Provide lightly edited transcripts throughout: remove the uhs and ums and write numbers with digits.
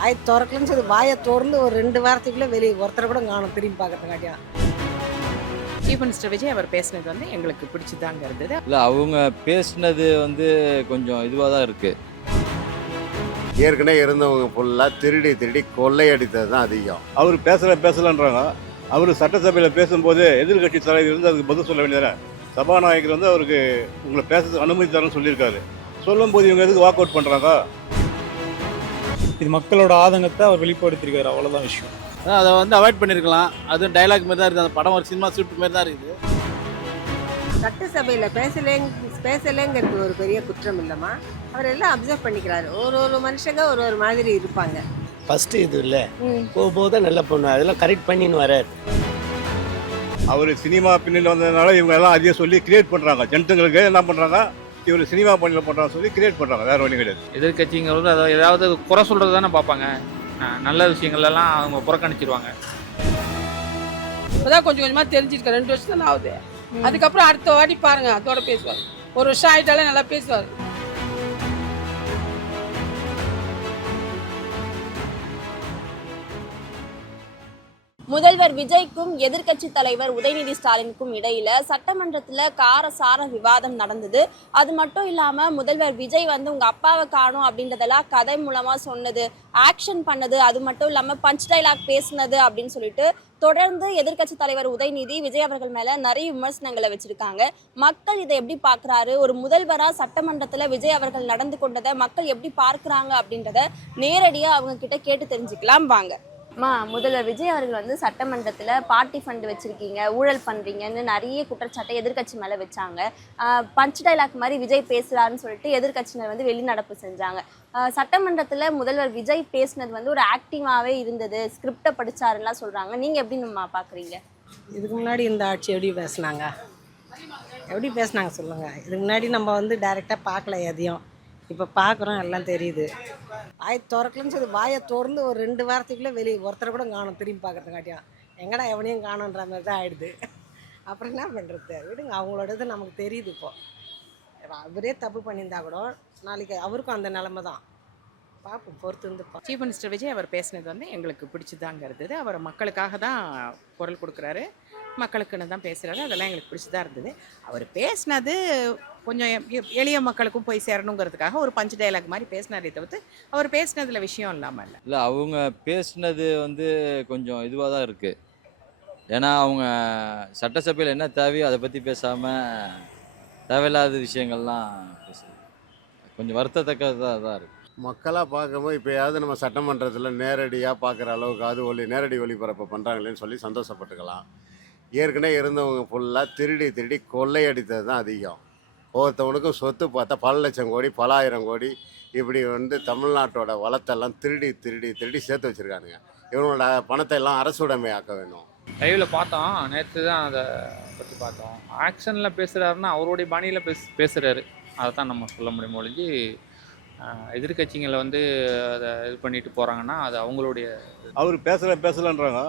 வாய் திறக்கலன்னு சொல்லி வாயை திறந்து ஒரு 2 வாரத்துக்குள்ளே வெளியே ஒருத்தரை கூட காணும் திரும்பி பார்க்கறதுக்காட்டியா. சீஃப் மினிஸ்டர் விஜய் அவர் பேசினது வந்து எங்களுக்கு பிடிச்சதாங்க இருந்தது. இல்லை அவங்க பேசினது வந்து கொஞ்சம் இதுவாக தான் இருக்குது. ஏற்கனவே இருந்தவங்க ஃபுல்லாக திருடி திருடி கொள்ளையடித்தது தான் அதிகம். அவர் பேசலன்றாங்க. அவர் சட்டசபையில் பேசும்போது எதிர்கட்சி தலைவர் வந்து அதுக்கு பதில் சொல்ல வேண்டியதானே. சபாநாயகர் வந்து அவருக்கு உங்களை பேச அனுமதி தரேன்னு சொல்லியிருக்காரு. சொல்லும்போது இவங்க எதுக்கு வாக் அவுட் பண்ணுறாங்க? இது மக்களோட ஆதங்கத்தை அவர் வெளிப்படுத்தியிருக்காரு, அவ்வளோதான் விஷயம். அதை வந்து அவாய்ட் பண்ணியிருக்கலாம். அதுவும் டைலாக் மாதிரி தான் இருக்குது. அந்த படம் ஒரு சினிமா ஷூட் மாதிரி தான் இருக்குது. சட்டசபையில் பேசலேங்கிறது ஒரு பெரிய குற்றம் இல்லைம்மா. அவர் எல்லாம் அப்சர்வ் பண்ணிக்கிறாரு. ஒரு மனுஷங்க ஒரு மாதிரி இருப்பாங்க. ஃபஸ்ட்டு இது இல்லை, போகும்போது தான் நல்லா பண்ணுவார். அதெல்லாம் கரெக்ட் பண்ணின்னு வராரு. அவர் சினிமா பின்னில் வந்ததுனால இவங்க எல்லாம் அதையே சொல்லி கிரியேட் பண்ணுறாங்க. ஜனங்களுக்கு என்ன பண்ணுறாங்க, இவர் சினிமா பண்ணியில் பண்ணுறாங்க சொல்லி கிரியேட் பண்ணுறாங்க. வேறு வழி கிடையாது. எதிர்கட்சிங்கிறது அதை ஏதாவது குறை சொல்கிறது தானே பார்ப்பாங்க. நல்ல விஷயங்கள்லாம் அவங்க புறக்கணிச்சிருவாங்க. இப்போதான் கொஞ்சம் கொஞ்சமாக தெரிஞ்சிருக்கேன். 2 வருஷம் தான் ஆகுது. அதுக்கப்புறம் அடுத்த வாட்டி பாருங்க, அதோட பேசுவார். ஒரு வருஷம் ஆகிட்டாலே நல்லா பேசுவார். முதல்வர் விஜய்க்கும் எதிர்க்கட்சி தலைவர் உதயநிதி ஸ்டாலினுக்கும் இடையில சட்டமன்றத்துல காரசார விவாதம் நடந்தது. அது மட்டும் இல்லாம முதல்வர் விஜய் வந்து உங்க அப்பாவை காணும் அப்படின்றதெல்லாம் கதை மூலமா சொன்னது, ஆக்ஷன் பண்ணது, அது மட்டும் இல்லாம பஞ்ச் டைலாக் பேசினது அப்படின்னு சொல்லிட்டு தொடர்ந்து எதிர்க்கட்சி தலைவர் உதயநிதி விஜய் அவர்கள் மேல நிறைய விமர்சனங்களை வச்சிருக்காங்க. மக்கள் இதை எப்படி பார்க்கறாரு, ஒரு முதல்வரா சட்டமன்றத்துல விஜய் அவர்கள் நடந்து கொண்டதை மக்கள் எப்படி பார்க்கறாங்க அப்படின்றத நேரடியா அவங்க கிட்ட கேட்டு தெரிஞ்சுக்கலாம் வாங்க. முதல்வர் விஜய் அவர்கள் வந்து சட்டமன்றத்தில் பார்ட்டி ஃபண்ட் வச்சிருக்கீங்க, ஊழல் பண்ணுறீங்கன்னு நிறைய குற்றச்சாட்டை எதிர்க்கட்சி மேலே வச்சாங்க. பஞ்ச் டைலாக் மாதிரி விஜய் பேசுகிறாருன்னு சொல்லிட்டு எதிர்க்கட்சியினர் வந்து வெளிநடப்பு செஞ்சாங்க. சட்டமன்றத்தில் முதல்வர் விஜய் பேசினது வந்து ஒரு ஆக்டிவாகவே இருந்தது, ஸ்கிரிப்டை படித்தாருலாம் சொல்கிறாங்க. நீங்கள் எப்படி நம்ம பார்க்குறீங்க? இதுக்கு முன்னாடி இந்த ஆட்சி எப்படி பேசுனாங்க சொல்லுங்கள். இதுக்கு முன்னாடி நம்ம வந்து டைரெக்டாக பார்க்கல எதையும். இப்போ பார்க்குறோம், எல்லாம் தெரியுது. வாய் திறக்கலன்னு சொல்லி வாயை திறந்து ஒரு 2 வாரத்துக்குள்ளே வெளியே ஒருத்தரை கூட காணும் திரும்பி பார்க்கறதுக்காட்டியா. எங்கடா எவனையும் காணுன்ற மாதிரி தான் ஆகிடுது. அப்புறம் என்ன பண்ணுறது, விடுங்க. அவங்களோடது நமக்கு தெரியுது. இப்போது அவரே தப்பு பண்ணியிருந்தா கூட நாளைக்கு அவருக்கும் அந்த நிலைமை தான். பார்ப்போம், பொறுத்து இருந்துப்போம். சீஃப் மினிஸ்டர் விஜய் அவர் பேசினது வந்து எங்களுக்கு பிடிச்சதாங்க இருந்தது. அவர் மக்களுக்காக தான் குரல் கொடுக்குறாரு, மக்களுக்குன்னு தான் பேசுகிறாரு. அதெல்லாம் எங்களுக்கு பிடிச்சதாக இருந்தது. அவர் பேசினது கொஞ்சம் எளிய மக்களுக்கும் போய் சேரணுங்கிறதுக்காக ஒரு பஞ்ச் டைலாக் மாதிரி பேசினாரே தவிர்த்து அவர் பேசினதில் விஷயம் இல்லாமல் இல்லை. இல்லை அவங்க பேசினது வந்து கொஞ்சம் இதுவாக தான் இருக்குது. ஏன்னா அவங்க சட்டசபையில் என்ன தேவையோ அதை பற்றி பேசாமல் தேவையில்லாத விஷயங்கள்லாம் பேசுது. கொஞ்சம் வருத்தத்தக்கதாக தான் இருக்குது. மக்களாக பார்க்கும்போது இப்போயாவது நம்ம சட்டமன்றத்தில் நேரடியாக பார்க்குற அளவுக்கு நேரடி ஒளிபரப்பு பண்ணுறாங்களேன்னு சொல்லி சந்தோஷப்பட்டுக்கலாம். ஏற்கனவே இருந்தவங்க ஃபுல்லாக திருடி திருடி கொள்ளையடித்தது தான் அதிகம். ஒவ்வொருத்தவனுக்கும் சொத்து பார்த்தா பல லட்சம் கோடி, பல ஆயிரம் கோடி இப்படி வந்து தமிழ்நாட்டோட வளத்தெல்லாம் திருடி திருடி திருடி சேர்த்து வச்சுருக்கானுங்க. இவனோட பணத்தை எல்லாம் அரசுடைமை ஆக்க வேணும். லைவில் பார்த்தோம், நேற்று தான் அதை பற்றி பார்த்தோம். ஆக்ஷனில் பேசுகிறாருன்னா அவருடைய பாணியில் பேசுகிறாரு. அதை தான் நம்ம சொல்ல முடியும். ஒழிஞ்சு எதிர்கட்சிகளை வந்து அதை இது பண்ணிட்டு போகிறாங்கன்னா அது அவங்களுடைய. அவர் பேசலன்றாங்க.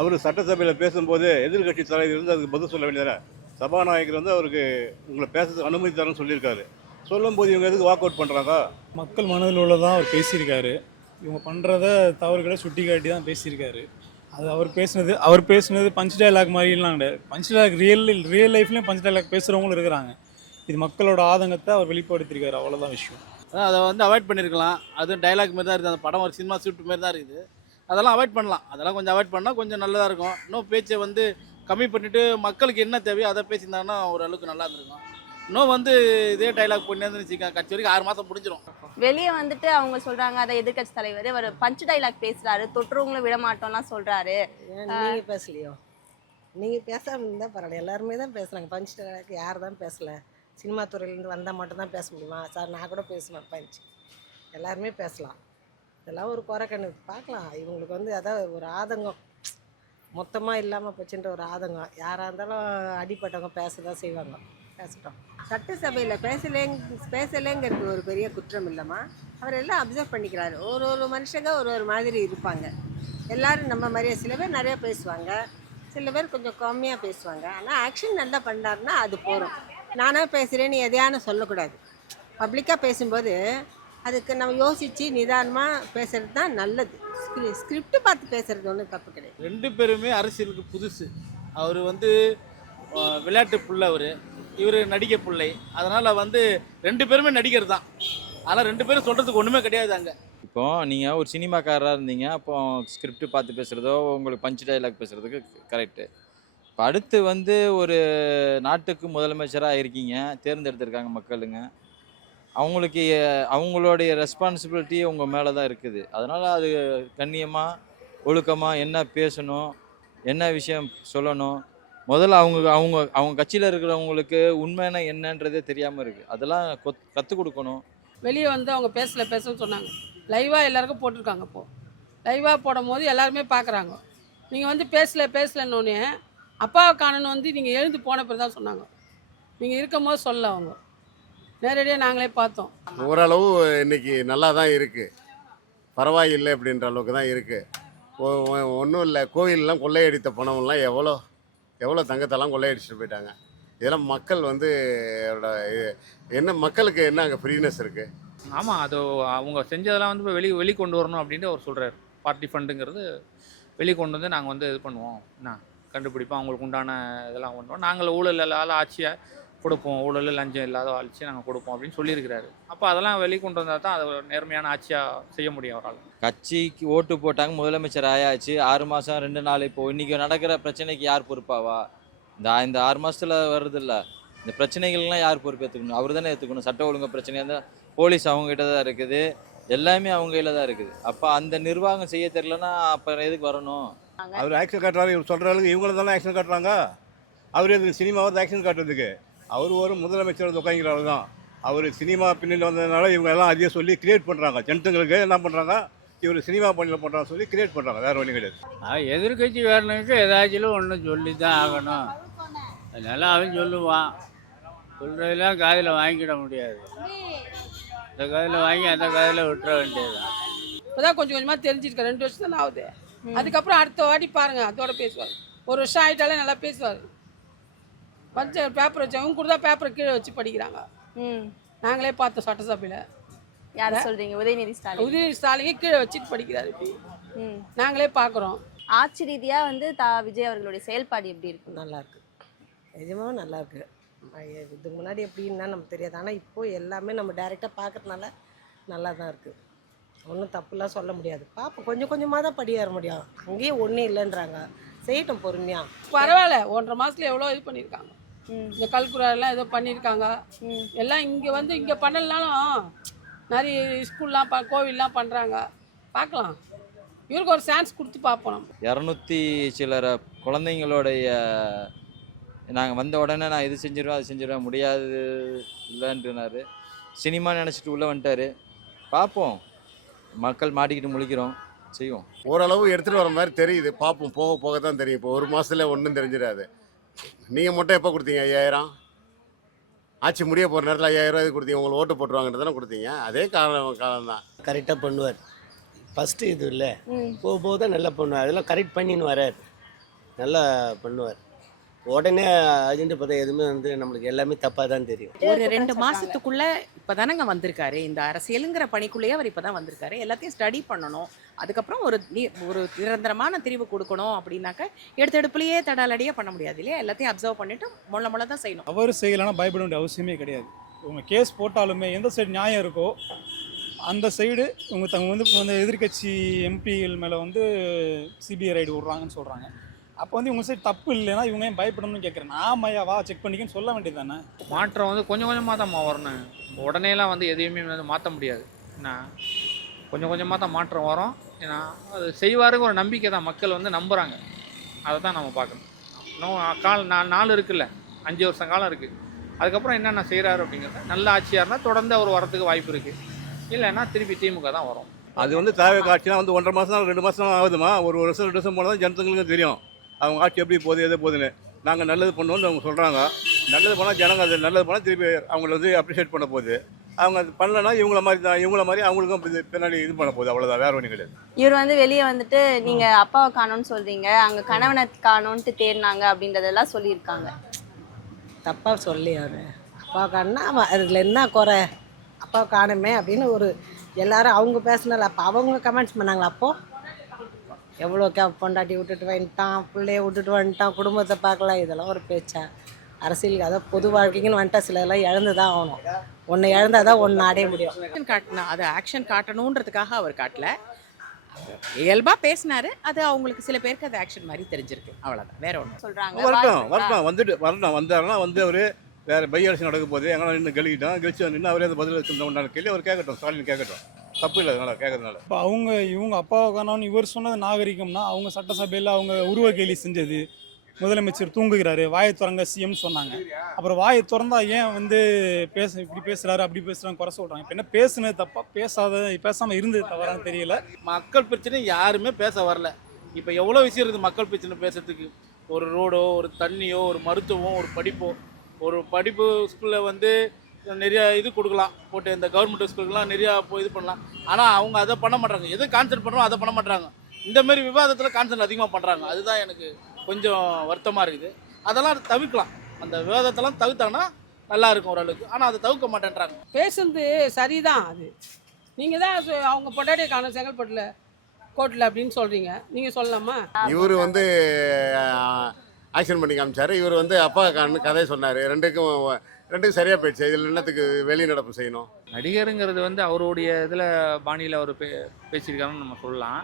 அவர் சட்டசபையில் பேசும்போது எதிர்கட்சி தலைவர் வந்து அதுக்கு பதில் சொல்ல வேண்டியதானே. சபாநாயகர் வந்து அவருக்கு உங்களை பேச அனுமதி தரேன்னு சொல்லியிருக்காரு. சொல்லும்போது இவங்க எதுக்கு வாக் அவுட் பண்ணுறாங்க? மக்கள் மனதில் உள்ளதான் அவர் பேசியிருக்காரு. இவங்க பண்ணுறத தவறுகளை சுட்டி காட்டி தான் பேசியிருக்காரு. அது அவர் பேசுனது பஞ்ச் டைலாக் மாதிரிலாம் கிடையாது. பஞ்ச் டைலாக் ரியல் லைஃப்லேயும் பஞ்ச் டைலாக் பேசுகிறவங்களும் இருக்கிறாங்க. இது மக்களோட ஆதங்கத்தை அவர் வெளிப்படுத்தியிருக்காரு, அவ்வளோதான் விஷயம். அதை வந்து அவாய்ட் பண்ணியிருக்கலாம். அதுவும் டைலாக் மாதிரி தான் இருக்குது. அந்த படம் ஒரு சினிமா ஷூட் மாதிரி தான் இருக்குது. அதெல்லாம் அவாய்ட் பண்ணலாம். அதெல்லாம் கொஞ்சம் அவாய்ட் பண்ணால் கொஞ்சம் நல்லதாக இருக்கும். இன்னும் பேச்சை வந்து கம்மி பண்ணிவிட்டு மக்களுக்கு என்ன தேவையோ அதை பேசியிருந்தாங்கன்னா ஓரளவுக்கு நல்லா இருந்திருக்கும். இன்னும் வந்து இதே டைலாக் பண்ணியிருந்துன்னு வச்சுக்கோங்க, கட்சி வரைக்கும் 6 மாதம் முடிஞ்சிடும். வெளியே வந்துட்டு அவங்க சொல்கிறாங்க, அதை எதிர்க்கட்சி தலைவர் அவர் பஞ்ச் டைலாக் பேசுகிறாரு, தொற்றுவங்களும் விட மாட்டோம்லாம் சொல்கிறாரு. நீங்கள் பேசலையோ? நீங்கள் பேசாமல் இருந்தால் பரவாயில்ல. எல்லாருமே தான் பேசுகிறாங்க. பஞ்ச் டைலாக் யார் தான் பேசலை? சினிமா துறையிலேருந்து வந்தால் மட்டும் தான் பேச முடியுமா? சார் நான் கூட பேசுவேன் பஞ்ச். எல்லாருமே பேசலாம். இதெல்லாம் ஒரு குறை கண்ணு பார்க்கலாம். இவங்களுக்கு வந்து அதாவது ஒரு ஆதங்கம் மொத்தமாக இல்லாமல் போச்சுன்ற ஒரு ஆதங்கம். யாராக இருந்தாலும் அடிப்பட்டவங்க பேச தான் செய்வாங்க. பேசட்டும். சட்டசபையில் பேசலேங்கிறது ஒரு பெரிய குற்றம் இல்லைம்மா. அவர் எல்லாம் அப்சர்வ் பண்ணிக்கிறாரு. ஒரு மனுஷங்க ஒரு மாதிரி இருப்பாங்க. எல்லோரும் நம்ம மாதிரியே சில பேர் நிறையா பேசுவாங்க, சில பேர் கொஞ்சம் கம்மியாக பேசுவாங்க. ஆனால் ஆக்ஷன் நல்லா பண்ணாருன்னா அது போகிறோம். நானாக பேசுகிறேன்னு எதையானு சொல்லக்கூடாது. பப்ளிக்காக பேசும்போது அதுக்கு நம்ம யோசித்து நிதானமாக பேசுகிறது தான் நல்லது. ஸ்கிரிப்ட் பார்த்து பேசுகிறது ஒன்றும் தப்பு கிடையாது. 2 பேருமே அரசியலுக்கு புதுசு. அவர் வந்து விளையாட்டு புள்ள, இவர் நடிகை பிள்ளை. அதனால் வந்து 2 பேருமே நடிகர் தான். ஆனால் 2 பேரும் சொல்கிறதுக்கு ஒன்றுமே கிடையாது அங்கே. இப்போ நீங்கள் ஒரு சினிமாக்காரராக இருந்தீங்க, அப்போ ஸ்கிரிப்ட் பார்த்து பேசுகிறதோ உங்களுக்கு பஞ்ச் டைலாக் பேசுகிறதுக்கு கரெக்டு. இப்போ அடுத்து வந்து ஒரு நாட்டுக்கு முதலமைச்சராக இருக்கீங்க, தேர்ந்தெடுத்திருக்காங்க மக்களுங்க. அவங்களுக்கு அவங்களுடைய ரெஸ்பான்சிபிலிட்டி உங்கள் மேலே தான் இருக்குது. அதனால் அது கண்ணியமாக ஒழுக்கமாக என்ன பேசணும், என்ன விஷயம் சொல்லணும், முதல்ல அவங்க கட்சியில் இருக்கிறவங்களுக்கு உண்மையான என்னன்றதே தெரியாமல் இருக்குது. அதெல்லாம் கற்றுக் கொடுக்கணும். வெளியே வந்து அவங்க பேசணும்னு சொன்னாங்க. லைவாக எல்லாருக்கும் போட்டிருக்காங்க. இப்போது லைவாக போடும் போது எல்லாருமே பார்க்குறாங்க. நீங்கள் வந்து பேசலன்னொன்னே அப்பாவை காணணும் வந்து நீங்கள் எழுந்து போன பிறகு தான் சொன்னாங்க. நீங்கள் இருக்கும் போது சொல்ல அவங்க நேரடியாக நாங்களே பார்த்தோம். ஓரளவு இன்னைக்கு நல்லா தான் இருக்குது, பரவாயில்லை அப்படின்ற அளவுக்கு தான் இருக்குது. ஒன்றும் இல்லை, கோவிலெலாம் கொள்ளையடித்த பணமெல்லாம் எவ்வளோ தங்கத்தெல்லாம் கொள்ளையடிச்சிட்டு போயிட்டாங்க. இதெல்லாம் மக்கள் வந்து என்ன மக்களுக்கு என்ன அங்கே ஃப்ரீனஸ் இருக்குது? ஆமாம், அது அவங்க செஞ்சதெல்லாம் வந்து இப்போ வெளி கொண்டு வரணும் அப்படின்ட்டு அவர் சொல்கிறார். பார்ட்டி ஃபண்டுங்கிறது வெளிக்கொண்டு வந்து நாங்கள் வந்து இது பண்ணுவோம், என்ன கண்டுபிடிப்போம், அவங்களுக்கு உண்டான இதெல்லாம் பண்ணுவோம், நாங்கள் ஊழல் இல்லாத ஆட்சியை கொடுப்போம், ஊழல் லஞ்சம் இல்லாத ஆட்சியை நாங்கள் கொடுப்போம் அப்படின்னு சொல்லியிருக்கிறாரு. அப்போ அதெல்லாம் வெளிக்கொண்டு வந்தால் தான் அது நேர்மையான ஆட்சியாக செய்ய முடியும் அவரால். கட்சிக்கு ஓட்டு போட்டாங்க, முதலமைச்சர் ஆயாச்சு, 6 மாதம் 2 நாள். இப்போ இன்றைக்கி நடக்கிற பிரச்சனைக்கு யார் பொறுப்பாவா? இந்த 6 மாதத்தில் வருதில்ல, இந்த பிரச்சனைகள்லாம் யார் பொறுப்பு ஏற்றுக்கணும்? அவர் தானே ஏற்றுக்கணும். சட்ட ஒழுங்கு பிரச்சனையாக இருந்தால் போலீஸ் அவங்ககிட்ட தான் இருக்குது, எல்லாமே அவங்க கையில் தான் இருக்குது. அப்போ அந்த நிர்வாகம் செய்ய தெரியலன்னா அப்புறம் எதுக்கு வரணும்? அவர் ஆக்ஷன் காட்டுறாரு, இவர் சொல்கிற அளவுக்கு இவங்கள தானே ஆக்ஷன் காட்டுறாங்க. அவர் எதுக்கு சினிமாவை ஆக்ஷன் காட்டுறதுக்கு? அவர் ஒரு முதலமைச்சர் உட்காங்கிறாரு தான். அவர் சினிமா பின்னில் வந்ததுனால இவங்க எல்லாம் அதையே சொல்லி கிரியேட் பண்ணுறாங்க. ஜனத்துங்களுக்கு என்ன பண்ணுறாங்க, இவர் சினிமா பண்ணியில் பண்ணுறாங்க சொல்லி கிரியேட் பண்ணுறாங்க, வேறு வழி கிடையாது. எதிர்கட்சி வேறனுக்கு ஏதாச்சும் ஒன்று சொல்லி தான் ஆகணும். அதனால அவன் சொல்லுவான், சொல்கிறதெல்லாம் காதில் வாங்கிட முடியாது. இந்த காதில் வாங்கி அந்த காதில் விட்டுற வேண்டியது. இப்போதான் கொஞ்சம் கொஞ்சமாக தெரிஞ்சிருக்கேன். 2 வருஷம் தானே ஆகுது. அதுக்கப்புறம் அடுத்த வாட்டி பாருங்கள், அதோட பேசுவார். ஒரு வருஷம் ஆகிட்டாலே நல்லா பேசுவார். பேப்பர் வச்சவங்க கூட தான் பேப்பரை கீழே வச்சு படிக்கிறாங்க. நாங்களே பார்த்தோம் சட்டசபையில். யாரை சொல்கிறீங்க? உதயநிதி ஸ்டாலின் கீழே வச்சுட்டு படிக்கிறாரு. நாங்களே பார்க்குறோம். ஆட்சி ரீதியாக வந்து விஜய் அவர்களுடைய செயல்பாடு எப்படி இருக்கு? நல்லாயிருக்கு, நிஜமாக நல்லாயிருக்கு. இதுக்கு முன்னாடி எப்படின்னா நமக்கு தெரியாது. ஆனால் இப்போது எல்லாமே நம்ம டைரெக்டாக பார்க்குறதுனால நல்லா தான் இருக்குது. ஒன்றும் தப்புலாம் சொல்ல முடியாது. பார்ப்போம், கொஞ்சம் கொஞ்சமாக தான் படியேற முடியும். அங்கேயே ஒன்றும் இல்லைன்றாங்க, செய்யட்டும் பொறுமையாக. பரவாயில்ல, 1.5 மாதத்துல எவ்வளோ இது பண்ணியிருக்காங்க. இந்த கல்குராலாம் ஏதோ பண்ணியிருக்காங்க. எல்லாம் இங்கே வந்து இங்கே பண்ணலனாலும் நிறைய ஸ்கூல்லாம் கோவில்லாம் பண்ணுறாங்க. பார்க்கலாம், இவருக்கு ஒரு சான்ஸ் கொடுத்து பார்ப்போம். நம்ம 200 சிலரை குழந்தைங்களுடைய நாங்கள் வந்த உடனே நான் இது செஞ்சிருவேன் அது செஞ்சிருவேன் முடியாது இல்லைன்றாரு. சினிமா நினச்சிட்டு உள்ளே வந்துட்டார். பார்ப்போம், மக்கள் மாட்டிக்கிட்டு முழிக்கிறோம், செய்வோம். ஓரளவு எடுத்துகிட்டு வர மாதிரி தெரியுது. பார்ப்போம், போக போக தான் தெரியும். இப்போ 1 மாதத்துல ஒன்றும் தெரிஞ்சிடாது. நீங்கள் மட்டும் எப்போ கொடுத்தீங்க? 5000 ஆட்சி முடிய போகிற நேரத்தில் 5000 இது கொடுத்தீங்க. உங்களுக்கு ஓட்டு போட்டுருவாங்கன்னு தானே கொடுத்தீங்க. அதே காலம் தான். கரெக்டாக பண்ணுவார். ஃபஸ்ட்டு இது இல்லை, போக போக தான் நல்லா பண்ணுவார். அதெல்லாம் கரெக்ட் பண்ணின்னு வரார், நல்லா பண்ணுவார். உடனே அஜெண்டா பார்த்தா எதுவுமே வந்து நம்மளுக்கு எல்லாமே தப்பாக தான் தெரியும். ஒரு 2 மாதத்துக்குள்ள இப்போ தானங்க வந்திருக்காரு. இந்த அரசியலுங்கிற பணிக்குள்ளேயே அவர் இப்போ தான் வந்திருக்காரு. எல்லாத்தையும் ஸ்டடி பண்ணணும். அதுக்கப்புறம் ஒரு நிரந்தரமான தீர்வு கொடுக்கணும். அப்படின்னாக்க எடுத்தெடுப்புலையே தடாலடியாக பண்ண முடியாது இல்லையா? எல்லாத்தையும் அப்சர்வ் பண்ணிட்டு மொள்ள தான் செய்யணும். அவர் செய்யலைன்னா பயப்பட வேண்டிய அவசியமே கிடையாது. இவங்க கேஸ் போட்டாலுமே எந்த சைடு நியாயம் இருக்கோ அந்த சைடு இவங்க வந்து எதிர்கட்சி எம்பிகள் மேலே வந்து சிபிஐ ரைடு விட்றாங்கன்னு சொல்கிறாங்க. அப்போ வந்து இவங்க சைடு தப்பு இல்லைன்னா இவங்க ஏன் பயப்படணும்னு கேட்குறேன். வா செக் பண்ணிக்கன்னு சொல்ல வேண்டியது தானே. மாற்றம் வந்து கொஞ்சம் கொஞ்சமாக தான் வரணும். உடனேலாம் வந்து எதையுமே வந்து மாற்ற முடியாது. ஏன்னா கொஞ்சம் கொஞ்சமாக தான் மாற்றம் வரும். ஏன்னா அது செய்வாருங்க ஒரு நம்பிக்கை தான், மக்கள் வந்து நம்புகிறாங்க. அதை தான் நம்ம பார்க்கணும். இன்னும் நாள் இருக்குல்ல, 5 வருஷம் காலம் இருக்குது. அதுக்கப்புறம் என்னென்ன செய்கிறாரு அப்படிங்கிறத நல்ல ஆட்சியாக இருந்தால் தொடர்ந்து அவர் வரத்துக்கு வாய்ப்பு இருக்குது. இல்லைன்னா திருப்பி திமுக தான் வரும். அது வந்து தேவை காட்சினா வந்து 1.5 மாதம் 2 மாதம் ஆகுதுமா. ஒரு வருஷம் 2 வருஷம் போனால் தான் ஜனத்துங்களுக்கு தெரியும் அவங்க ஆட்சி எப்படி போகுது எது போகுதுன்னு. நாங்கள் நல்லது பண்ணுவோம்னு அவங்க சொல்கிறாங்க. நல்லது பண்ணால் ஜனங்க அது நல்லது பண்ணால் திருப்பி அவங்கள வந்து அப்ரிஷியேட் பண்ண போகுது. அவங்க அது பண்ணலன்னா இவங்கள மாதிரி அவங்களுக்கும் பின்னாடி இது பண்ண போகுது. அவ்வளோதான், வேறு ஒன்றும் கிடையாது. இவர் வந்து வெளியே வந்துட்டு நீங்கள் அப்பாவை காணோன்னு சொல்கிறீங்க, அங்கே கணவனை காணோன்ட்டு தேடினாங்க அப்படின்றதெல்லாம் சொல்லியிருக்காங்க. தப்பாக சொல்லி அவர் அப்பா காணுன்னா அதில் என்ன குறை, அப்பா காணுமே அப்படின்னு ஒரு எல்லாரும் அவங்க பேசினால அப்போ அவங்க கமெண்ட்ஸ் பண்ணாங்களா அப்போது எவ்வளோ பொண்டாட்டி விட்டுட்டு வந்துட்டான், பிள்ளைய விட்டுட்டு வந்துட்டான், குடும்பத்தை பார்க்கலாம், இதெல்லாம் ஒரு பேச்சா? அரசியலுக்கு அதாவது பொது வாழ்க்கைக்குன்னு வந்துட்டா சிலதெல்லாம் இழந்து தான் ஆகணும். ஒன்று இழந்தால் தான் ஒன்று அடைய முடியும். ஆக்ஷன் காட்டினா அது ஆக்ஷன் காட்டணுன்றதுக்காக அவர் காட்டல, இயல்பாக பேசினாரு. அது அவங்களுக்கு சில பேருக்கு அது ஆக்ஷன் மாதிரி தெரிஞ்சிருக்கு, அவ்வளோதான், வேற ஒன்று. சொல்றாங்க வரட்டும் வந்தாருன்னா வந்து அவர் வேறு பை எலெக்ஷன் நடக்க போகுது, எங்கன்னா நின்று கழிச்சு நின்று அவரே அந்த பதில் வச்சுருந்தோம் கேள்வி அவர் கேட்கட்டும், ஸ்டாலின் கேட்கட்டும், தப்பு இல்லை அதனால் கேட்கறதுனால. இப்போ இவங்க அப்பாவை காணோன்னு இவர் சொன்னது நாகரிகம்னா, அவங்க சட்டசபையில் அவங்க உருவ கேலி செஞ்சது, முதலமைச்சர் தூங்குகிறாரு, வாயை திறங்க சிஎம் சொன்னாங்க. அப்புறம் வாயை திறந்தா ஏன் வந்து இப்படி பேசுறாரு அப்படி பேசுறாங்க குறை சொல்றாங்க. இப்போ என்ன பேசுனது தப்பா, பேசாமல் இருந்தது தவறான்னு தெரியல. மக்கள் பிரச்சனை யாருமே பேச வரல. இப்போ எவ்வளோ விஷயம் இருக்குது மக்கள் பிரச்சனை பேசுறதுக்கு. ஒரு ரோடோ, ஒரு தண்ணியோ, ஒரு மருத்துவம், ஒரு படிப்போ. ஒரு படிப்பு ஸ்கூலில் வந்து நிறையா இது கொடுக்கலாம் போட்டு, இந்த கவர்மெண்ட் ஸ்கூலுக்குலாம் நிறையா இது பண்ணலாம். ஆனால் அவங்க அதை பண்ண மாட்டாங்க. எது கான்சென்ட் பண்ணுறோம் அதை பண்ண மாட்டாங்க. இந்தமாரி விவாதத்தில் கான்சென்ட் அதிகமாக பண்ணுறாங்க. அதுதான் எனக்கு கொஞ்சம் வருத்தமாக இருக்குது. அதெல்லாம் தவிர்க்கலாம். அந்த விவாதத்தெல்லாம் தவிர்த்தாங்கன்னா நல்லா இருக்கும் ஓரளவுக்கு. ஆனால் அதை தவிர்க்க மாட்டேன்றாங்க. பேசுனது சரிதான். அது நீங்கள் தான் அவங்க பொட்டாட்டியை காணும் செங்கல்பட்டில் கோர்ட்டில் அப்படின்னு சொல்கிறீங்க, நீங்கள் சொல்லலாமா? இவர் வந்து ஆக்ஷன் பண்ணி காமிச்சார். இவர் வந்து அப்பா கதை சொன்னார். ரெண்டுக்கும் சரியாக போயிடுச்சு. இதில் என்னத்துக்கு வெளிநடப்பு செய்யணும்? நடிகருங்கிறது வந்து அவருடைய இதில் பாணியில் அவர் பேசியிருக்காருன்னு நம்ம சொல்லலாம்.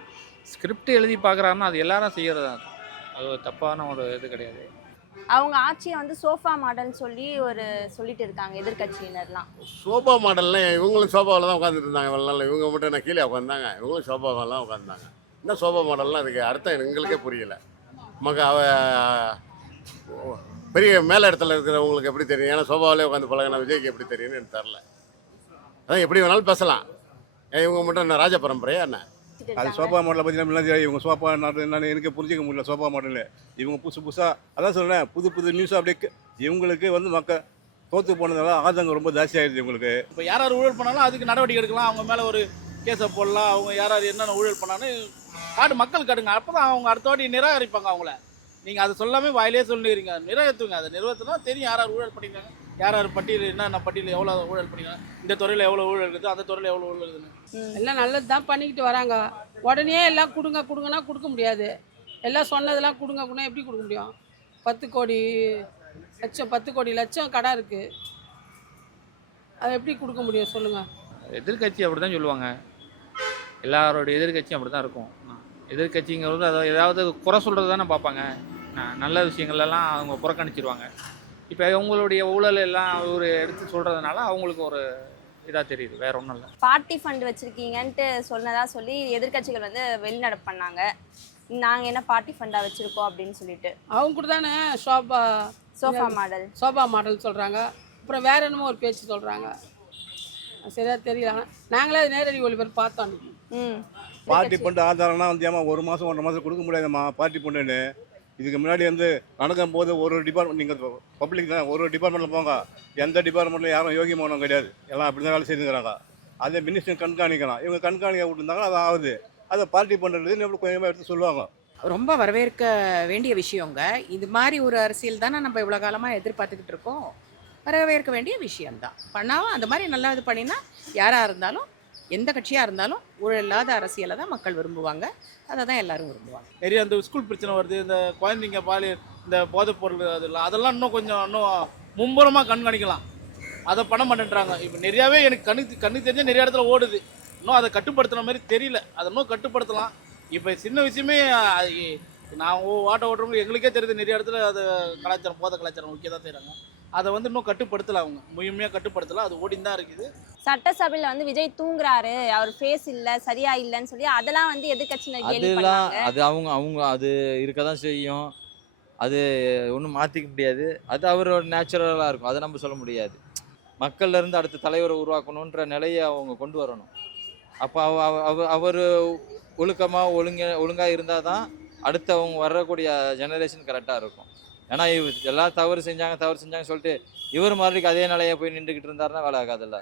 ஸ்கிரிப்ட் எழுதி பார்க்குறாருன்னா அது எல்லாரும் செய்கிறது தான், அது ஒரு தப்பான ஒரு இது கிடையாது. அவங்க ஆட்சியை வந்து சோஃபா மாடல்னு சொல்லி சொல்லிட்டு இருக்காங்க எதிர்க்கட்சியினர்லாம். சோபா மாடல்லாம் இவங்களும் சோபாவில் தான் உட்காந்துட்டு இருந்தாங்க இவ்வளோ நாள். இவங்க மட்டும் என்ன கீழே உட்காந்தாங்க, இவங்களும் சோபாவெல்லாம் உட்காந்தாங்க. என்ன சோபா மாடல்லாம் அதுக்கு அர்த்தம் எங்களுக்கே புரியல. பெரிய மேலே இடத்துல இருக்கிறவங்களுக்கு எப்படி தெரியும்? ஏன்னா சோபாவிலே உட்காந்து பழகின விஜய்க்கு எப்படி தெரியும்னு எனக்கு தெரில. அதான் எப்படி வேணாலும் பேசலாம். இவங்க மட்டும் என்ன ராஜ பரம்பரையா என்ன? அது சோபா மாடலை பற்றி நம்ம தெரியும். இவங்க சோபா நாட்டு என்னன்னு எனக்கு புரிஞ்சிக்க முடியல. சோபா மாடல் இவங்க புதுசாக அதான் சொல்கிறேன், புது நியூஸ் அப்படியே இவங்களுக்கு வந்து மக்கள் தோற்று போனதால ஆதங்கம் ரொம்ப ஜாஸ்தியாகிடுது இவங்களுக்கு. இப்போ யார் ஊழல் பண்ணாலும் அதுக்கு நடவடிக்கை எடுக்கலாம். அவங்க மேலே ஒரு கேஸை போடலாம். அவங்க யாராவது என்னென்ன ஊழல் பண்ணாலும் மக்கள் காட்டுங்க. அப்போ தான் அவங்க அடுத்த வாட்டி நிராகரிப்பாங்க அவங்கள. நீங்கள் அதை சொல்லாமே வாயிலே சொல்லிடுறீங்க, நிறைவேற்றுங்க. அதை நிறைவேற்றினா தெரியும் யார் ஊழல் பண்ணியிருக்காங்க, யார் பட்டியல் என்னென்ன பட்டியல் எவ்வளோ ஊழல் பண்ணியிருக்காங்க, இந்த துறையில் எவ்வளோ ஊழல் இருக்குது, அந்த துறையில் எவ்வளோ ஊழல் இருக்குதுன்னு. எல்லாம் நல்லது தான் பண்ணிக்கிட்டு வராங்க. உடனே எல்லாம் கொடுங்கன்னா கொடுக்க முடியாது. எல்லாம் சொன்னதெல்லாம் கொடுங்க எப்படி கொடுக்க முடியும்? 10 கோடி லட்சம் கடை இருக்குது, அது எப்படி கொடுக்க முடியும் சொல்லுங்கள்? எதிர்கட்சி அப்படி தான் சொல்லுவாங்க, எல்லாரோடைய எதிர்கட்சியும் அப்படி தான் இருக்கும். எதிர்கட்சிங்கிறது அதை ஏதாவது குறை சொல்கிறது தானே பார்ப்பாங்க. நல்ல விஷயங்கள்லாம் அவங்க புறக்கணிச்சிருவாங்க. இப்போ அவங்களுடைய ஊழல் எல்லாம் ஒரு எடுத்து சொல்கிறதுனால அவங்களுக்கு ஒரு இதாக தெரியுது, வேற ஒன்றும் இல்லை. பார்ட்டி ஃபண்ட் வச்சுருக்கீங்கன்ட்டு சொன்னதாக சொல்லி எதிர்க்கட்சிகள் வந்து வெளிநடப்பு பண்ணாங்க. நாங்கள் என்ன பார்ட்டி ஃபண்டாக வச்சுருக்கோம் அப்படின்னு சொல்லிட்டு. அவங்க கூட தானே சோஃபா மாடல் சொல்கிறாங்க. அப்புறம் வேற என்னமோ ஒரு பேச்சு சொல்கிறாங்க, சரியா தெரியல. ஆனால் நாங்களே அது நேரடி ஒளிபரப்பு பார்த்தோம். பார்ட்டி ஃபண்டு ஆதாரம்னா வந்து ஏமா 1 மாதம் 1.5 மாதம் கொடுக்க முடியாதும்மா பார்ட்டி ஃபண்டுன்னு. இதுக்கு முன்னாடி வந்து நடக்கும் போது ஒரு டிபார்ட்மெண்ட், நீங்கள் பப்ளிக் தான் ஒரு டிபார்ட்மெண்ட்டில் போங்க, எந்த டிபார்ட்மெண்ட்டில் யாரும் யோகியமானம் கிடையாது, எல்லாம் அப்படி தான் வேலை செய்துக்கிறாங்க. அதை மினிஸ்டர் கண்காணிக்கலாம். இவங்க கண்காணிக்க விட்டுருந்தாங்க, அது ஆகுது. அதை பார்ட்டி பண்ணுறதுன்னு எப்படி கொஞ்சமாக எடுத்து சொல்லுவாங்க. ரொம்ப வரவேற்க வேண்டிய விஷயங்க. இது மாதிரி ஒரு அரசியல் தானே நம்ம இவ்வளோ காலமாக எதிர்பார்த்துக்கிட்டு இருக்கோம். வரவேற்க வேண்டிய விஷயம்தான். பண்ணாமல் அந்த மாதிரி நல்லா இது பண்ணினா யாராக இருந்தாலும் எந்த கட்சியாக இருந்தாலும் ஊழல் இல்லாத அரசியலை தான் மக்கள் விரும்புவாங்க. அதை தான் எல்லாரும் விரும்புவாங்க. நிறைய அந்த ஸ்கூல் பிரச்சனை வருது, இந்த குழந்தைங்க இந்த போதைப் பொருள் அதெல்லாம் இன்னும் கொஞ்சம் மும்முரமாக கண்காணிக்கலாம். அதை பண்ண மாட்டேன்றாங்க. இப்போ நிறையாவே எனக்கு கண்ணு தெரிஞ்ச நிறைய இடத்துல ஓடுது. இன்னும் அதை கட்டுப்படுத்துன மாதிரி தெரியல. அதை இன்னும் கட்டுப்படுத்தலாம். இப்போ சின்ன விஷயமே நான் ஆட்டோ ஓட்டுறவங்க எங்களுக்கே தெரியுது, நிறைய இடத்துல அது கலாச்சாரம் போதை கலாச்சாரம் முக்கிய தான் செய்கிறாங்க. அதை வந்து இன்னும் கட்டுப்படுத்தலை, அவங்க முழுமையாக கட்டுப்படுத்தலை. அது ஓடின்னு தான் இருக்குது. சட்டசபையில் வந்து விஜய் தூங்குறாரு, அவர் ஃபேஸ் இல்லை சரியா இல்லைன்னு சொல்லி அதெல்லாம் வந்து எதிர்க்கட்சியினர் கேலி பண்ணாங்க. அது அவங்க அது இருக்க தான் செய்யும். அது ஒன்றும் மாற்றிக்க முடியாது. அது அவரோட நேச்சுரலாக இருக்கும், அதை நம்ம சொல்ல முடியாது. மக்கள்லேருந்து அடுத்த தலைவரை உருவாக்கணுன்ற நிலையை அவங்க கொண்டு வரணும். அப்போ அவர் ஒழுக்கமாக ஒழுங்காக இருந்தால் தான் அடுத்து அவங்க வரக்கூடிய ஜெனரேஷன் கரெக்டாக இருக்கும். ஏன்னா எல்லாம் தவறு செஞ்சாங்க சொல்லிட்டு இவர் மாதிரி அதே நிலையை போய் நின்றுக்கிட்டு இருந்தாருன்னா வேலை ஆகாதுல்ல.